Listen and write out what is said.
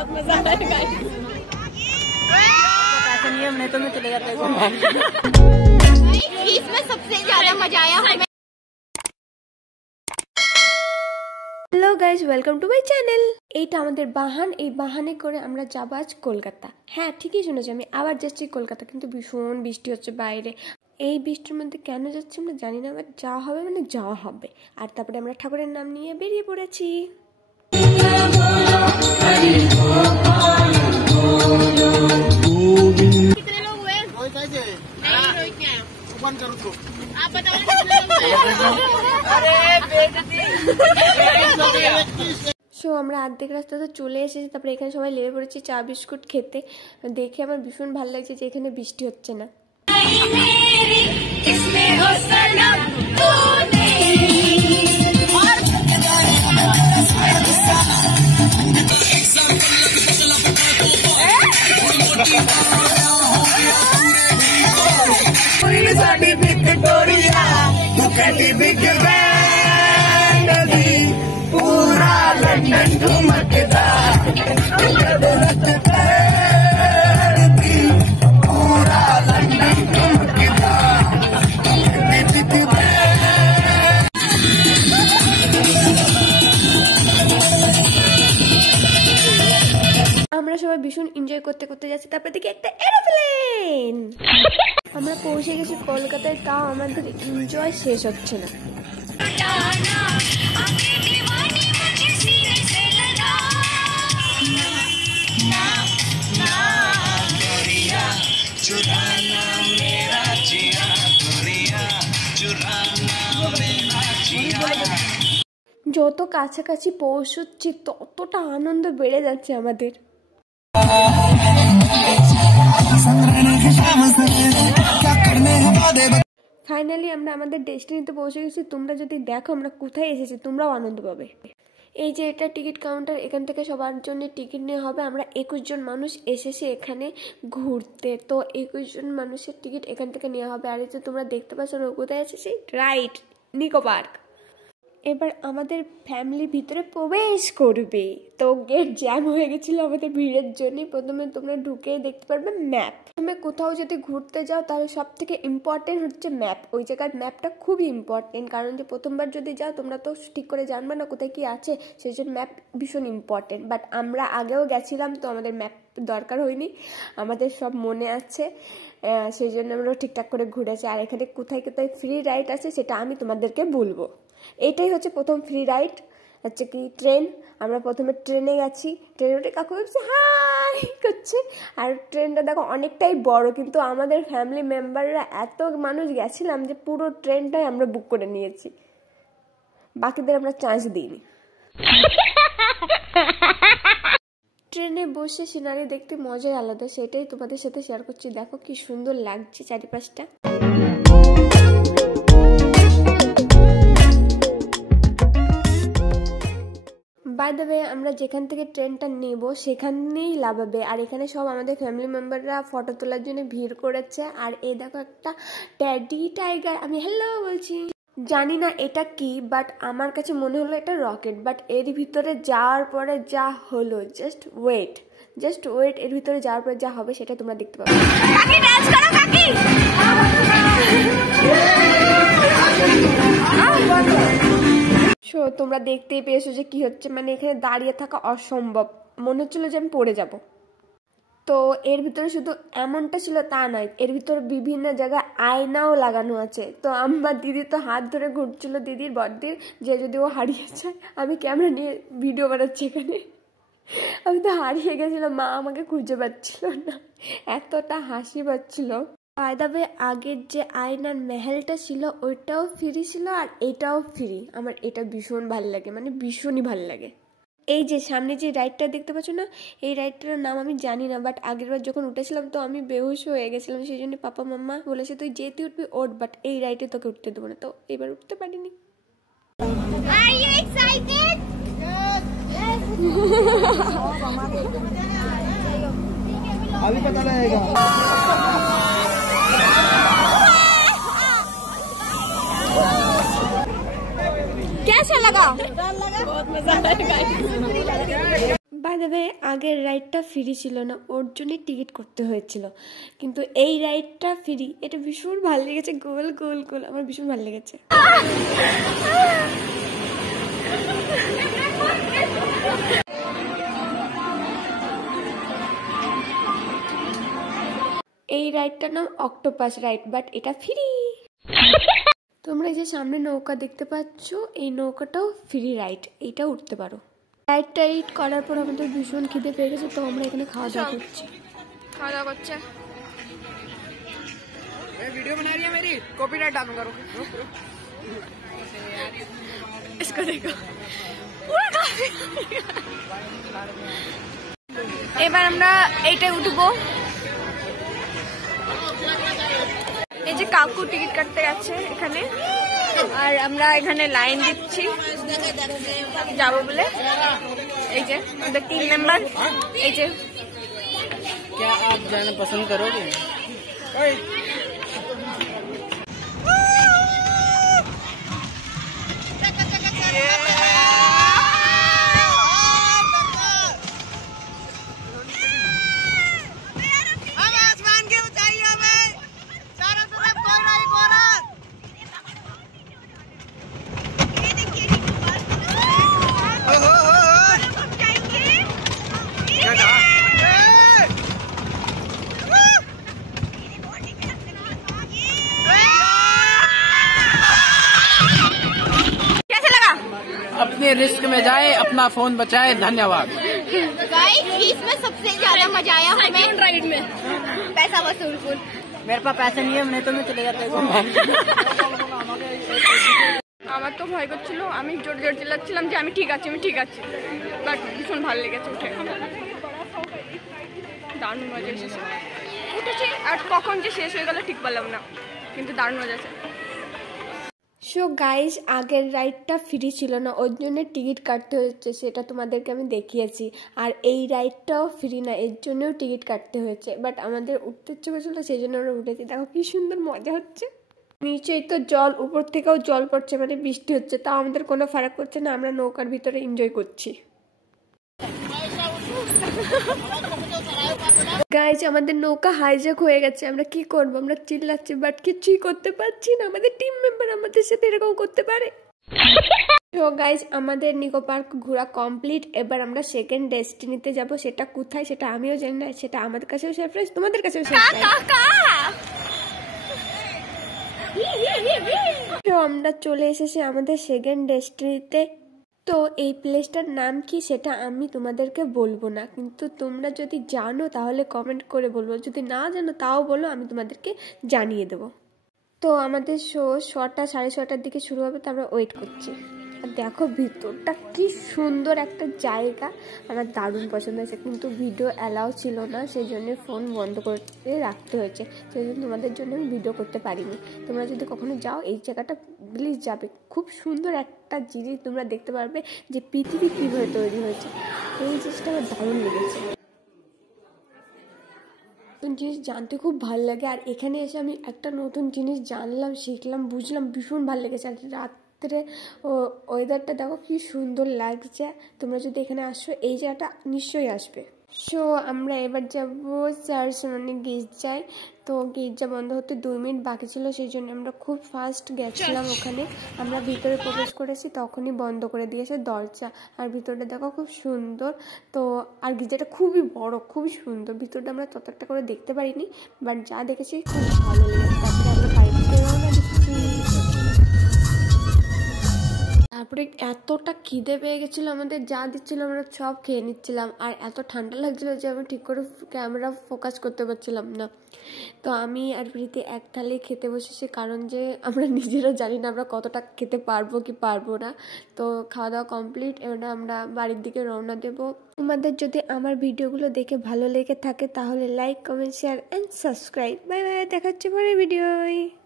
बहुत मजा आया गाइस। ऐसा नियम नहीं तो मैं चले जाते हैं। इसमें सबसे ज्यादा मजा आया हमें। Hello guys, welcome to my channel. এইটা আমাদের বাহান, এই বাহানে করে আমরা যাবো আজ কলকাতা। হ্যাঁ ঠিকই শুনেছি, আমি আবার যাচ্ছি কলকাতা, কিন্তু ভীষণ বৃষ্টি হচ্ছে বাইরে। এই বৃষ্টির মধ্যে কেন যাচ্ছি আমরা জানি না, বাট যাওয়া হবে মানে যাওয়া হবে। আর তারপরে আমরা ঠাকুরের নাম নিয়ে বেরিয়ে পড়েছি। সো আমরা অর্ধেক রাস্তা তো চলে এসেছি, তারপরে এখানে সবাই লেগে পড়েছি চা বিস্কুট খেতে। দেখে আমার ভীষণ ভালো লাগছে যে এখানে বৃষ্টি হচ্ছে না। আমরা সবাই ভীষণ এনজয় করতে করতে যাচ্ছি, তারপরে দেখি একটা এরোপ্লেন। আমরা পৌঁছে গেছি কলকাতায়, তাও আমাদের এনজয় শেষ হচ্ছে না। যত কাছাকাছি পৌঁছচ্ছি ততটা আনন্দ বেড়ে যাচ্ছে আমাদের। ফাইনালি আমরা আমাদের ডেস্টিনিতে পৌঁছে গেছি। তোমরা যদি দেখো আমরা কোথায় এসেছি, তোমরাও আনন্দ পাবে। এই যে এটা টিকিট কাউন্টার, এখান থেকে সবার জন্য টিকিট নেওয়া হবে। আমরা 21 জন মানুষ এসেছি এখানে ঘুরতে, তো 21 জন মানুষের টিকিট এখান থেকে নেওয়া হবে। আর এই যে তোমরা দেখতে পাচ্ছ কোথায় এসেছি, রাইট, নিকো পার্ক। এবার আমাদের ফ্যামিলি ভিতরে প্রবেশ করবে, তো গেট জ্যাম হয়ে গেছিল আমাদের ভিড়ের জন্য। প্রথমে তোমরা ঢুকে দেখতে পারবে ম্যাপ। তুমি কোথাও যদি ঘুরতে যাও তাহলে সব থেকে ইম্পর্টেন্ট হচ্ছে ম্যাপ। ওই জায়গার ম্যাপটা খুবই ইম্পর্টেন্ট, কারণ যে প্রথমবার যদি যাও তোমরা তো ঠিক করে জানবে না কোথায় কি আছে, সেই জন্য ম্যাপ ভীষণ ইম্পর্টেন্ট। বাট আমরা আগেও গেছিলাম, তো আমাদের ম্যাপ দরকার হয়নি, আমাদের সব মনে আছে, সেই জন্য আমরা ঠিকঠাক করে ঘুরেছি। আর এখানে কোথায় কোথায় ফ্রি রাইড আছে সেটা আমি তোমাদেরকে বলবো। এইটাই হচ্ছে প্রথম ফ্রি রাইড, হচ্ছে কি ট্রেন। আমরা প্রথমে ট্রেনে গেছি, ট্রেনে উঠে কাকু ভাবছি হাই করছে। আর ট্রেনটা দেখো অনেকটাই বড়, কিন্তু আমাদের ফ্যামিলি মেম্বাররা এত মানুষ গেছিলাম যে পুরো ট্রেনটাই আমরা বুক করে নিয়েছি, বাকিদের আমরা চান্স দিইনি। ট্রেনে বসে সিনারি দেখতে মজাই আলাদা, সেটাই তোমাদের সাথে শেয়ার করছি। দেখো কি সুন্দর লাগছে চারিপাশটা। বাই দ্য ওয়ে, আমরা যেখান থেকে ট্রেনটা নেব সেখানেই লাভাবে। আর এখানে সব আমাদের ফ্যামিলি মেম্বাররা ফটো তোলার জন্য ভিড় করেছে। আর এই দেখো একটা ট্যাডি টাইগার, আমি হ্যালো বলছি। জানি না এটা কি, বাট আমার কাছে মনে হলো এটা রকেট। বাট এর ভিতরে যাওয়ার পরে যা হলো, জাস্ট ওয়েট, এর ভিতরে যাওয়ার পরে যা হবে সেটা তোমরা দেখতে পাবে। সো তোমরা দেখতেই পেয়েছো যে কি হচ্ছে, মানে এখানে দাঁড়িয়ে থাকা অসম্ভব, মনে হচ্ছিল যে আমি পড়ে যাব। তো এর ভিতরে শুধু এমনটা ছিল তা নয়, এর ভিতরে বিভিন্ন জায়গায় আয়নাও লাগানো আছে। তো আমার দিদি তো হাত ধরে ঘুরছিল, দিদির বড়দির, যে যদি ও হারিয়ে যায়। আমি ক্যামেরা নিয়ে ভিডিও বানাচ্ছি এখানে, আমি তো হারিয়ে গেছিলাম, মা আমাকে খুঁজে পাচ্ছিল না, এতটা হাসি পাচ্ছিল। বাই দ্য ওয়ে, আগের যে আয়নার মেহেলটা ছিল ওইটাও ফ্রি ছিল, আর এটাও ফ্রি। আমার এটা ভীষণ ভালো লাগে, মানে ভীষণই ভালো লাগে। এই যে সামনে যে রাইডটা দেখতে পাচ্ছ না, এই রাইডটার নাম আমি জানি না, বাট আগের বার যখন উঠেছিলাম তো আমি বেহুশ হয়ে গেছিলাম, সেই জন্য পাপা মাম্মা বলেছে তুই যেতে উঠবি ওঠ, বাট এই রাইডে তোকে উঠতে দেবো না, তো এবার উঠতে পারিনি। Are you excited? अभी पता लगेगा। कैसा लगा? बहुत मजा आया। বাই দ্য ওয়ে, আগের রাইডটা ফ্রি ছিল না, ওর জন্য টিকিট করতে হয়েছিল, কিন্তু এই রাইডটা ফ্রি। এটা ভীষণ ভালো লেগেছে, গোল গোল গোল, আমার ভীষণ ভালো লেগেছে। এই রাইডটার নাম অক্টোপাস রাইড, বাট এটা ফ্রি। তোমরা যে সামনে নৌকা দেখতে পাচ্ছ, এই নৌকাটাও ফ্রি রাইড, এইটা উঠতে পারো। রাইড টাইড করার পর আমাদের ভীষণ খিদে পেয়ে গেছে, তো আমরা এখানে খাওয়া দাওয়া করছি। वीडियो बना रही है मेरी, कॉपीराइट डालूंगा। रुको इसको देखो, पूरा এবার আমরা এইটাই উঠবো। এই যে কাকু টিকিট কাটতে গেছে এখানে, আর আমরা এখানে লাইন দিচ্ছি যাবো বলে। এই যে আমাদের 3 মেম্বার। এই যে क्या आप जाना पसंद करोगे? अपने रिस्क में जाए, अपना फोन बचाए। धन्यवाद। गाइस, इसमें सबसे ज्यादा मजा आया हमें राइड में। पैसा वसूल फुल। मेरे पास पैसे नहीं है, नहीं तो मैं चले जाता আমার তো ভয় করছিল, আমি জোর জোর চিল্লাচ্ছিলাম যে আমি ঠিক আছি, আমি ঠিক আছি, বাট ভীষণ ভালো লেগেছে উঠে, দারুণ মজা এসেছে। উঠেছি আর কখন যে শেষ হয়ে গেল ঠিক পেলাম না, কিন্তু দারুণ মজা আছে। সো গাইস, আগের রাইডটা ফ্রি ছিল না, ওর জন্য টিকিট কাটতে হচ্ছে, সেটা তোমাদেরকে আমি দেখিয়েছি। আর এই রাইডটাও ফ্রি না, এর জন্যও টিকিট কাটতে হয়েছে, বাট আমাদের উঠতে ইচ্ছে করেছিল, সেই জন্য আমরা উঠেছি। দেখো কি সুন্দর মজা হচ্ছে। নিচেই তো জল, উপর থেকেও জল পড়ছে, মানে বৃষ্টি হচ্ছে, তাও আমাদের কোনো ফারাক করছে না, আমরা নৌকার ভিতরে এনজয় করছি। গাইজ, আমাদের নৌকা হাইজ্যাক হয়ে গেছে, আমরা কি করবো? আমরা চিল্লাচ্ছি, বাট কিছুই করতে পারছি না। আমাদের টিম মেম্বার আমাদের সাথে এরকম করতে পারে? তো গাইজ, আমাদের নিকো পার্ক ঘোরা কমপ্লিট। এবার আমরা সেকেন্ড ডেস্টিনিতে যাব। সেটা কোথায় সেটা আমিও জানি না, সেটা আমাদের কাছেও সারপ্রাইজ, তোমাদের কাছেও সারপ্রাইজ। তো আমরা চলে এসেছি আমাদের সেকেন্ড ডেস্টিনিতে। তো এই প্লেসটার নাম কি সেটা আমি তোমাদেরকে বলবো না, কিন্তু তোমরা যদি জানো তাহলে কমেন্ট করে বলবো, যদি না জানো তাও বলো, আমি তোমাদেরকে জানিয়ে দেবো। তো আমাদের শোটা 6:30টার দিকে শুরু হবে, তো আমরা ওয়েট করছি। আর দেখো ভিতরটা কি সুন্দর একটা জায়গা, আমার দারুণ পছন্দ হয়েছে, কিন্তু ভিডিও অ্যালাউ ছিল না, সেই জন্য ফোন বন্ধ করে রাখতে হয়েছে, সেই জন্য তোমাদের জন্য আমি ভিডিও করতে পারিনি। তোমরা যদি কখনো যাও এই জায়গাটা প্লিজ যাবে, খুব সুন্দর একটা জিনিস তোমরা দেখতে পারবে যে পৃথিবী কীভাবে তৈরি হয়েছে। এই জিনিসটা আমার দারুণ লেগেছে, নতুন জিনিস জানতে খুব ভালো লাগে। আর এখানে এসে আমি একটা নতুন জিনিস জানলাম, শিখলাম, বুঝলাম, ভীষণ ভালো লেগেছে। আর রাত্রে ওয়েদারটা দেখো কি সুন্দর লাগছে। তোমরা যদি এখানে আসো, এই জায়গাটা নিশ্চয়ই আসবে। সো আমরা এবার যাবো চার্চ, মানে গির্জায়। তো গির্জা বন্ধ হতে 2 মিনিট বাকি ছিল, সেই জন্য আমরা খুব ফাস্ট গেছিলাম ওখানে। আমরা ভিতরে প্রবেশ করেছি, তখনই বন্ধ করে দিয়েছে দরজা। আর ভিতরটা দেখো খুব সুন্দর। তো আর গির্জাটা খুবই বড়, খুবই সুন্দর। ভিতরটা আমরা তত একটা করে দেখতে পারিনি, বাট যা দেখেছি খুব ভালো লেগেছে। তারপরে আমরা বাড়িতে রওনা দিচ্ছি। তারপরে এতটা খিদে পেয়ে গেছিলো আমাদের, যা দিচ্ছিলো আমরা সব খেয়ে নিচ্ছিলাম। আর এত ঠান্ডা লাগছিলো যে আমি ঠিক করে ক্যামেরা ফোকাস করতে পারছিলাম না। তো আমি আর প্রীতি এক থালি খেতে বসেছি, কারণ যে আমরা নিজেরা জানি না আমরা কতটা খেতে পারবো কি পারবো না। তো খাওয়া দাওয়া কমপ্লিট, এবার আমরা বাড়ির দিকে রওনা দেবো। তোমাদের যদি আমার ভিডিওগুলো দেখে ভালো লেগে থাকে তাহলে like, comment, share and subscribe. Bye bye, দেখা হচ্ছে পরের ভিডিওয়।